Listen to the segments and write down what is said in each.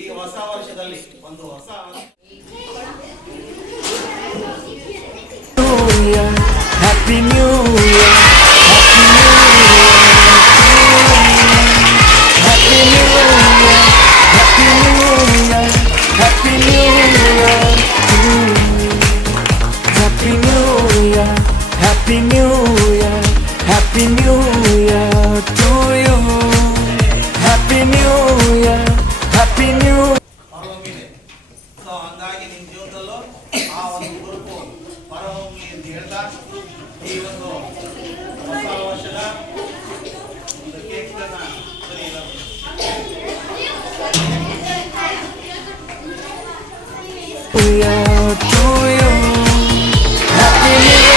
ಈ ಹೊಸ ವರ್ಷದಲ್ಲಿ ಒಂದು ಹೊಸ Happy New Year, Happy New Year, Happy New Year, Happy New Year, Happy New Year, Happy New Year, Happy New Year to you, Happy New Year, Happy New Year. So ಹಂಗಾಗಿ ನಿಮ್ಮ ಜೀವನದಲ್ಲೂ ಆ ಒಂದು ಗುರುಪು ಹೊರಹೊಮ್ಮಿ ಅಂತ ಹೇಳ್ತಾ ಈ ಒಂದು ಹೊಸ ವರ್ಷದ ಒಂದು ಕೇಕ್ಗಳನ್ನ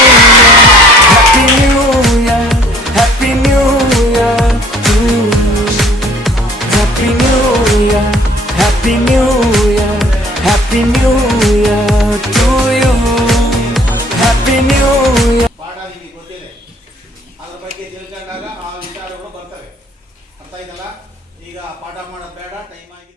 Happy New Year, Happy New Year, Happy New Year, Happy New Year to you, Happy New Year. ಪಾಠ ನಿಮಗೆ ಗೊತ್ತಿದೆ, ಅದ್ರ ಬಗ್ಗೆ ತಿಳ್ಕೊಂಡಾಗ ಆ ವಿಚಾರಗಳು ಬರ್ತವೆ. ಅರ್ಥ ಆಯ್ತಲ್ಲ? ಈಗ ಪಾಠ ಮಾಡೋದು ಬೇಡ, ಟೈಮ್ ಆಗಿದೆ.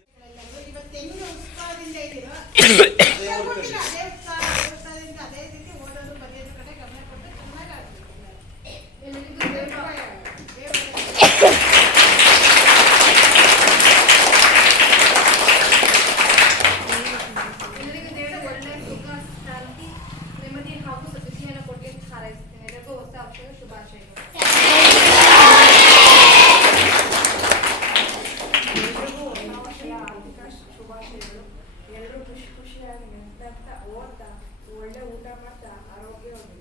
ಎಲ್ಲರೂ ಖುಷಿಯಾಗಿ ನೆನ್ಸ್ತಾ ಓದ್ತಾ ಒಳ್ಳೆ ಊಟ ಮಾಡ್ತಾ ಆರೋಗ್ಯವಾಗಿ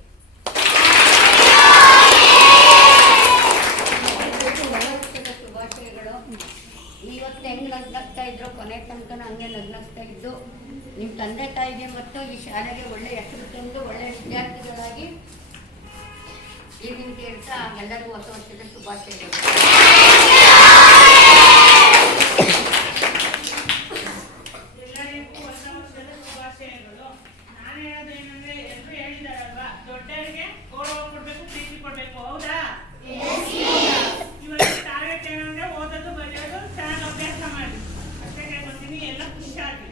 ಶುಭಾಶಯಗಳು. ಇವತ್ತು ಹೆಂಗೆ ನಗ್ನಗ್ತಾ ಇದ್ರು ಕೊನೆ ತನಕ ಹಂಗೆ ನಗ್ನಗ್ತಾ ಇದ್ದು ನಿಮ್ಮ ತಂದೆ ತಾಯಿಗೆ ಮತ್ತು ಈ ಶಾಲೆಗೆ ಒಳ್ಳೆ ಹೆಸರು ತಂದು ಒಳ್ಳೆ ವಿದ್ಯಾರ್ಥಿಗಳಾಗಿ ಈಗಿನ ಹೇಳ್ತಾ ಎಲ್ಲರಿಗೂ ಹೊಸ ವರ್ಷದ ಶುಭಾಶಯಗಳು. ದೊಡ್ಡವರಿಗೆ ಗೌರವ ಕೊಡ್ಬೇಕು, ಪ್ರೀತಿ ಕೊಡ್ಬೇಕು. ಹೌದಾ? ಇವತ್ತು ಟಾರ್ಗೆಟ್ ಏನಂದ್ರೆ ಓದೋದು ಬರೆಯೋದು ಚೆನ್ನಾಗಿ ಅಭ್ಯಾಸ ಮಾಡಿ ಅಷ್ಟೇ ಹೇಳ್ಕೊತೀನಿ. ಎಲ್ಲ ಖುಷಿಯಾಗಿ